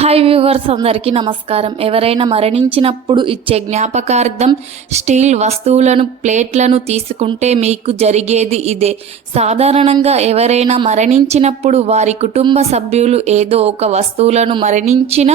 Hi viewers అందరికీ నమస్కారం. ఎవరైనా మరణించినప్పుడు ఇచ్చే జ్ఞాపకార్థం స్టీల్ వస్తువులను, ప్లేట్లను తీసుకుంటే మీకు జరిగేది ఇదే. సాధారణంగా ఎవరైనా మరణించినప్పుడు వారి కుటుంబ సభ్యులు ఏదో ఒక వస్తువులను మరణించిన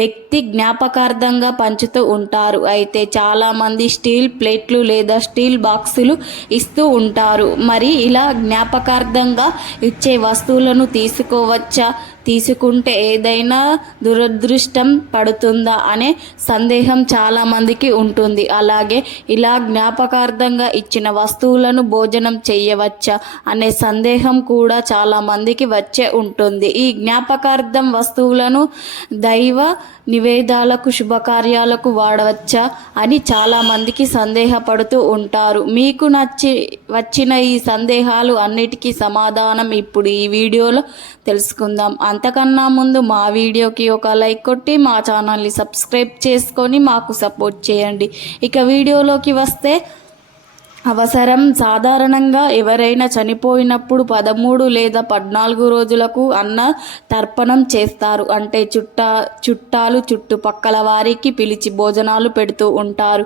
వ్యక్తి జ్ఞాపకార్థంగా పంచుతూ ఉంటారు. అయితే చాలామంది స్టీల్ ప్లేట్లు లేదా స్టీల్ బాక్సులు ఇస్తూ ఉంటారు. మరి ఇలా జ్ఞాపకార్థంగా ఇచ్చే వస్తువులను తీసుకోవచ్చా? తీసుకుంటే ఏదైనా దురదృష్టం పడుతుందా అనే సందేహం చాలామందికి ఉంటుంది. అలాగే ఇలా జ్ఞాపకార్థంగా ఇచ్చిన వస్తువులను భోజనం చేయవచ్చా అనే సందేహం కూడా చాలామందికి వచ్చే ఉంటుంది. ఈ జ్ఞాపకార్థం వస్తువులను దైవ నివేదాలకు, శుభకార్యాలకు వాడవచ్చా అని చాలామందికి సందేహపడుతూ ఉంటారు. మీకు వచ్చిన ఈ సందేహాలు అన్నిటికీ సమాధానం ఇప్పుడు ఈ వీడియోలో తెలుసుకుందాం. అంతకన్నా ముందు మా వీడియోకి ఒక లైక్ కొట్టి మా ఛానల్ని సబ్స్క్రైబ్ చేసుకొని మాకు సపోర్ట్ చేయండి. ఇక వీడియోలోకి వస్తే, అవసరం. సాధారణంగా ఎవరైనా చనిపోయినప్పుడు 13 లేదా 14 రోజులకు అన్న తర్పణం చేస్తారు. అంటే చుట్టాలు చుట్టుపక్కల వారికి పిలిచి భోజనాలు పెడుతూ ఉంటారు.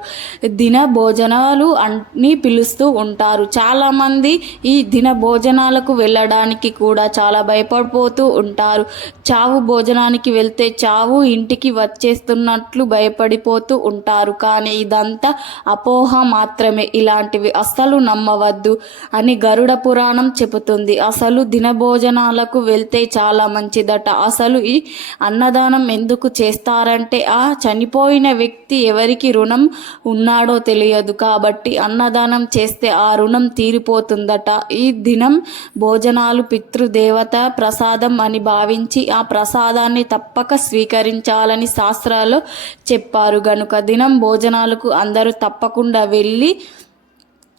దిన భోజనాలు అని పిలుస్తూ ఉంటారు. చాలామంది ఈ దిన భోజనాలకు వెళ్ళడానికి కూడా చాలా భయపడిపోతూ ఉంటారు. చావు భోజనానికి వెళ్తే చావు ఇంటికి వచ్చేస్తున్నట్లు భయపడిపోతూ ఉంటారు. కానీ ఇదంతా అపోహ మాత్రమే. ఇలాంటివి అసలు నమ్మవద్దు అని గరుడ పురాణం చెబుతుంది. అసలు దినభోజనాలకు వెళ్తే చాలా మంచిదట. అసలు ఈ అన్నదానం ఎందుకు చేస్తారంటే, ఆ చనిపోయిన వ్యక్తి ఎవరికి రుణం ఉన్నాడో తెలియదు కాబట్టి అన్నదానం చేస్తే ఆ రుణం తీరిపోతుందట. ఈ దినం భోజనాలు పితృదేవత ప్రసాదం అని భావించి ఆ ప్రసాదాన్ని తప్పక స్వీకరించాలని శాస్త్రాల్లో చెప్పారు. గనుక దినం భోజనాలకు అందరూ తప్పకుండా వెళ్ళి,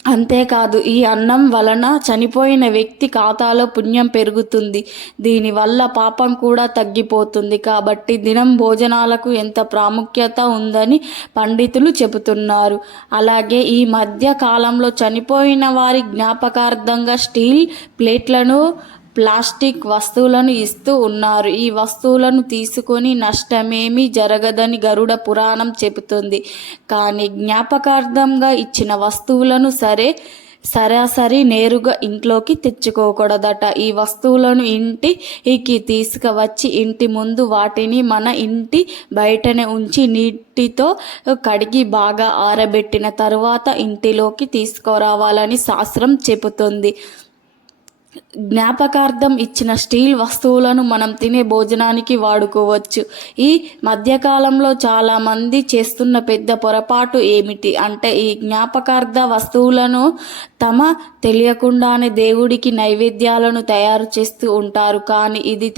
అంతేకాదు ఈ అన్నం వలన చనిపోయిన వ్యక్తి ఖాతాలో పుణ్యం పెరుగుతుంది. దీనివల్ల పాపం కూడా తగ్గిపోతుంది. కాబట్టి దినం భోజనాలకు ఎంత ప్రాముఖ్యత ఉందని పండితులు చెబుతున్నారు. అలాగే ఈ మధ్య కాలంలో చనిపోయిన వారి జ్ఞాపకార్థంగా స్టీల్ ప్లేట్లను, ప్లాస్టిక్ వస్తువులను ఇస్తూ ఉన్నారు. ఈ వస్తువులను తీసుకొని నష్టమేమీ జరగదని గరుడ పురాణం చెబుతుంది. కానీ జ్ఞాపకార్థంగా ఇచ్చిన వస్తువులను సరాసరి నేరుగా ఇంట్లోకి తెచ్చుకోకూడదట. ఈ వస్తువులను ఇంటికి తీసుకువచ్చి ఇంటి ముందు వాటిని మన ఇంటి బయటనే ఉంచి నీటితో కడిగి బాగా ఆరబెట్టిన తరువాత ఇంటిలోకి తీసుకురావాలని శాస్త్రం చెబుతుంది. జ్ఞాపకార్థం ఇచ్చిన స్టీల్ వస్తువులను మనం తినే భోజనానికి వాడుకోవచ్చు. ఈ మధ్యకాలంలో చాలామంది చేస్తున్న పెద్ద పొరపాటు ఏమిటి అంటే, ఈ జ్ఞాపకార్థ వస్తువులను తెలియకుండానే దేవుడికి నైవేద్యాలను తయారు చేస్తూ ఉంటారు. కానీ ఇది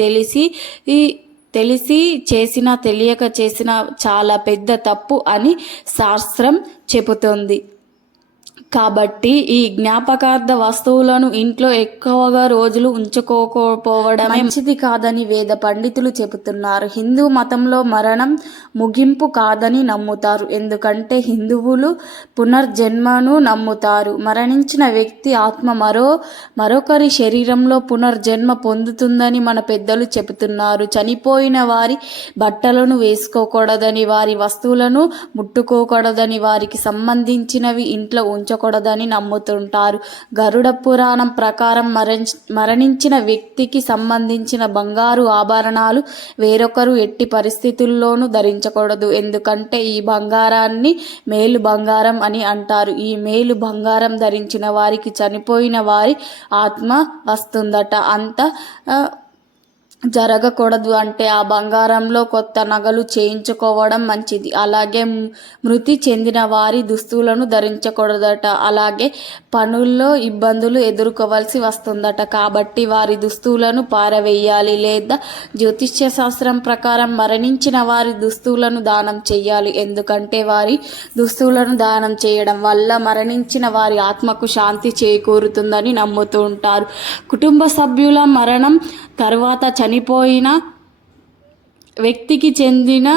తెలిసి చేసినా తెలియక చేసిన చాలా పెద్ద తప్పు అని శాస్త్రం చెబుతుంది. కాబట్టి ఈ జ్ఞాపకార్థ వస్తువులను ఇంట్లో ఎక్కువగా రోజులు ఉంచుకోకపోవడం మంచిది కాదని వేద పండితులు చెబుతున్నారు. హిందూ మతంలో మరణం ముగింపు కాదని నమ్ముతారు. ఎందుకంటే హిందువులు పునర్జన్మను నమ్ముతారు. మరణించిన వ్యక్తి ఆత్మ మరొకరి శరీరంలో పునర్జన్మ పొందుతుందని మన పెద్దలు చెబుతున్నారు. చనిపోయిన వారి బట్టలను వేసుకోకూడదని, వారి వస్తువులను ముట్టుకోకూడదని, వారికి సంబంధించినవి ఇంట్లో ఉంచకూడదని నమ్ముతుంటారు. గరుడ పురాణం ప్రకారం మరణించిన వ్యక్తికి సంబంధించిన బంగారు ఆభరణాలు వేరొకరు ఎట్టి పరిస్థితుల్లోనూ ధరించకూడదు. ఎందుకంటే ఈ బంగారాన్ని మేలు బంగారం అని అంటారు. ఈ మేలు బంగారం ధరించిన వారికి చనిపోయిన వారి ఆత్మ వస్తుందట. అంత జరగకూడదు అంటే ఆ బంగారంలో కొత్త నగలు చేయించుకోవడం మంచిది. అలాగే మృతి చెందిన వారి దుస్తులను ధరించకూడదట. అలాగే పనుల్లో ఇబ్బందులు ఎదుర్కోవాల్సి వస్తుందట. కాబట్టి వారి దుస్తులను పారవేయాలి. లేదా జ్యోతిష్య శాస్త్రం ప్రకారం మరణించిన వారి దుస్తులను దానం చేయాలి. ఎందుకంటే వారి దుస్తులను దానం చేయడం వల్ల మరణించిన వారి ఆత్మకు శాంతి చేకూరుతుందని నమ్ముతూ ఉంటారు. కుటుంబ సభ్యుల మరణం తర్వాత చనిపోయిన వ్యక్తికి చెందిన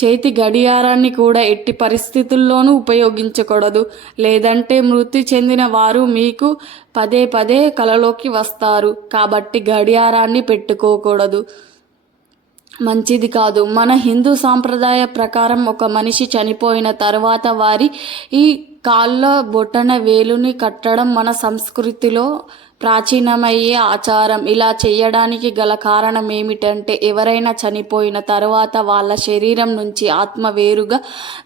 చేతి గడియారాన్ని కూడా ఎట్టి పరిస్థితుల్లోనూ ఉపయోగించకూడదు. లేదంటే మృతి చెందిన వారు మీకు పదే కలలోకి వస్తారు. కాబట్టి గడియారాన్ని పెట్టుకోకూడదు. మంచిది కాదు. మన హిందూ సాంప్రదాయ ప్రకారం ఒక మనిషి చనిపోయిన తర్వాత వారి ఈ కాళ్ళ బొటన వేలుని కట్టడం మన సంస్కృతిలో ప్రాచీనమయ్యే ఆచారం. ఇలా చేయడానికి గల కారణం ఏమిటంటే, ఎవరైనా చనిపోయిన తర్వాత వాళ్ళ శరీరం నుంచి ఆత్మ వేరుగా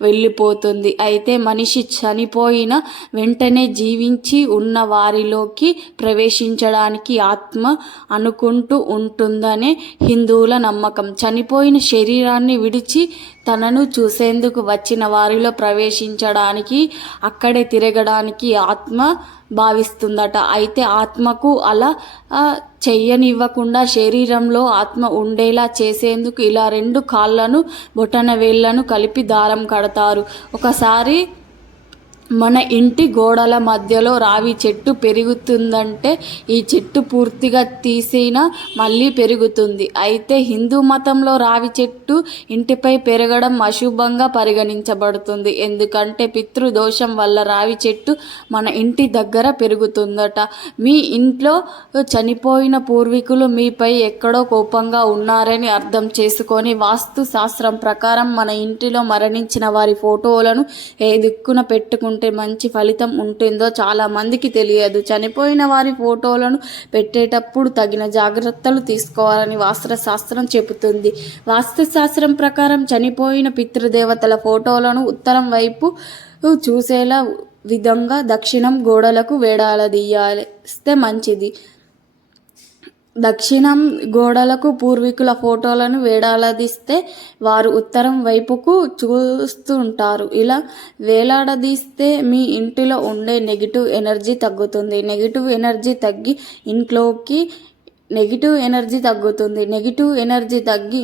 వెళ్ళిపోతుంది. అయితే మనిషి చనిపోయిన వెంటనే జీవించి ఉన్న వారిలోకి ప్రవేశించడానికి ఆత్మ అనుకుంటూ ఉంటుందనే హిందువుల నమ్మకం. చనిపోయిన శరీరాన్ని విడిచి తనను చూసేందుకు వచ్చిన వారిలో ప్రవేశించడానికి, అక్కడే తిరగడానికి ఆత్మ భావిస్తుందట. అయితే ఆత్మకు అలా చెయ్యనివ్వకుండా శరీరంలో ఆత్మ ఉండేలా చేసేందుకు ఇలా 2 కాళ్ళను బొటన వేళ్లను కలిపి దారం కడతారు. ఒకసారి మన ఇంటి గోడల మధ్యలో రావి చెట్టు పెరుగుతుందంటే ఈ చెట్టు పూర్తిగా తీసినా మళ్ళీ పెరుగుతుంది. అయితే హిందూ మతంలో రావి చెట్టు ఇంటిపై పెరగడం అశుభంగా పరిగణించబడుతుంది. ఎందుకంటే పితృదోషం వల్ల రావి చెట్టు మన ఇంటి దగ్గర పెరుగుతుందట. మీ ఇంట్లో చనిపోయిన పూర్వీకులు మీపై ఎక్కడో కోపంగా ఉన్నారని అర్థం చేసుకొని వాస్తు శాస్త్రం ప్రకారం మన ఇంటిలో మరణించిన వారి ఫోటోలను ఏ దిక్కున పెట్టుకుంటే మంచి ఫలితం ఉంటుందో చాలా మందికి తెలియదు. చనిపోయిన వారి ఫోటోలను పెట్టేటప్పుడు తగిన జాగ్రత్తలు తీసుకోవాలని వాస్తుశాస్త్రం చెబుతుంది. వాస్తుశాస్త్రం ప్రకారం చనిపోయిన పితృదేవతల ఫోటోలను ఉత్తరం వైపు చూసేలా విధంగా దక్షిణం గోడలకు వేలాడదీయాలిస్తే మంచిది. దక్షిణం గోడలకు పూర్వీకుల ఫోటోలను వేలాడదీస్తే వారు ఉత్తరం వైపుకు చూస్తుంటారు. ఇలా వేలాడదీస్తే మీ ఇంటిలో ఉండే నెగిటివ్ ఎనర్జీ తగ్గుతుంది. నెగిటివ్ ఎనర్జీ తగ్గి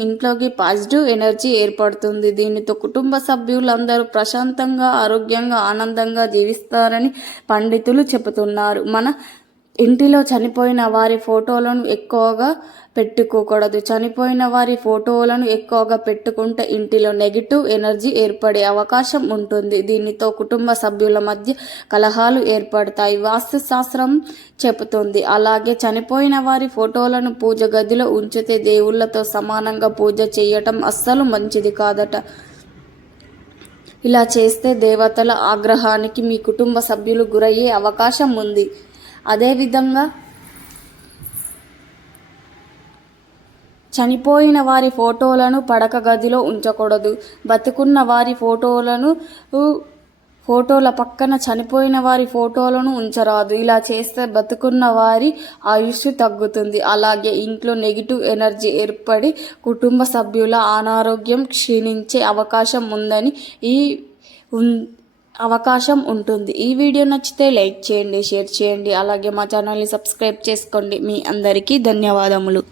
ఇంట్లోకి పాజిటివ్ ఎనర్జీ ఏర్పడుతుంది. దీనితో కుటుంబ సభ్యులందరూ ప్రశాంతంగా, ఆరోగ్యంగా, ఆనందంగా జీవిస్తారని పండితులు చెబుతున్నారు. మన ఇంటిలో చనిపోయిన వారి ఫోటోలను ఎక్కువగా పెట్టుకోకూడదు. చనిపోయిన వారి ఫోటోలను ఎక్కువగా పెట్టుకుంటే ఇంటిలో నెగిటివ్ ఎనర్జీ ఏర్పడే అవకాశం ఉంటుంది. దీనితో కుటుంబ సభ్యుల మధ్య కలహాలు ఏర్పడతాయి వాస్తుశాస్త్రం చెబుతుంది. అలాగే చనిపోయిన వారి ఫోటోలను పూజ గదిలో ఉంచితే దేవుళ్లతో సమానంగా పూజ చేయటం అస్సలు మంచిది కాదట. ఇలా చేస్తే దేవతల ఆగ్రహానికి మీ కుటుంబ సభ్యులు గురయ్యే అవకాశం ఉంది. అదేవిధంగా చనిపోయిన వారి ఫోటోలను పడక గదిలో ఉంచకూడదు. బతుకున్న వారి ఫోటోల పక్కన చనిపోయిన వారి ఫోటోలను ఉంచరాదు. ఇలా చేస్తే బతుకున్న వారి ఆయుష్ తగ్గుతుంది. అలాగే ఇంట్లో నెగిటివ్ ఎనర్జీ ఏర్పడి కుటుంబ సభ్యుల అనారోగ్యం క్షీణించే అవకాశం ఉంటుంది. ఈ వీడియో నచ్చితే లైక్ చేయండి, షేర్ చేయండి. అలాగే మా ఛానల్ని సబ్స్క్రైబ్ చేసుకోండి. మీ అందరికీ ధన్యవాదములు.